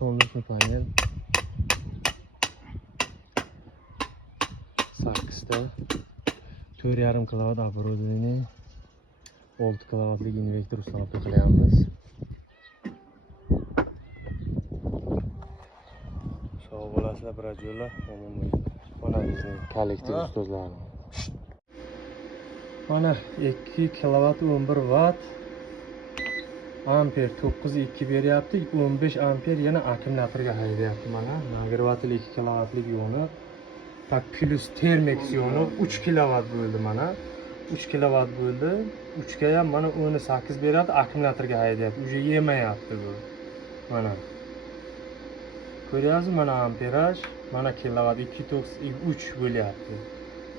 sonrasında panel 8'da 4,5 kilovat оборудование 6 kilovatlik invertor ustanova qilyapmiz. Sog' bo'lasizlar, birodarlar. Mana bizning kollektiv ustozlari. Mana 2 kilovat 11 watt amper 9.2 beryapti. 15 amper yana akkumulyatorga haydayapti. Mana nagrevatli 2 kilovatlik yoni. Tak plus termex yoni 3 kilovat bo'ldi mana. 3 kilovat bo'ldi. 3 ga ham mana 18 beryapti, akkumulyatorga haydayapti. Uje yemayapti bu. Mana. Ko'ryapsizmi mana amperaj, mana kilovat 2.3 bo'lyapti.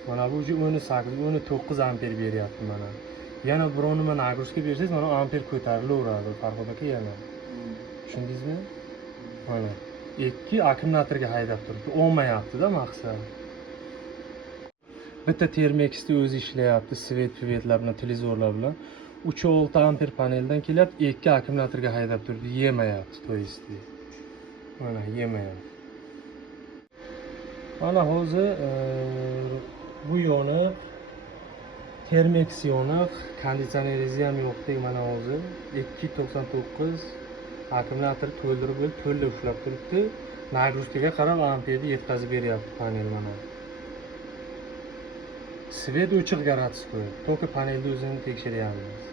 Mana bu uje 18, 19 amper beryapti mana. Yana birovni mana nagrushka bersangiz mana amper ko'tarilaveradi Farhod aka yana. Tushundingizmi? Mana 2 akkumulyatorga haydab turibdi. Olmayapti-da maqsad. Bitta termexda o'zi ishlayapti, svet-pivetlar bilan, televizorlar bilan. 3.6 amper paneldan kelyapti, 2 akkumulyatorga haydab turibdi, yemayapti, to'yisdi. Mana yemayapti. Mana hozir bu yoni termex yoni, konditsioneringiz ham yo'qdek mana hozir 2.99 akkumulyator to'ldirib ushlab turibdi. Nagrushkaga qarab amperni yetkazib beryapti panel mana. Svet o'chiq gradus qo'yib, to'ki panelni o'zini tekshiryapmiz.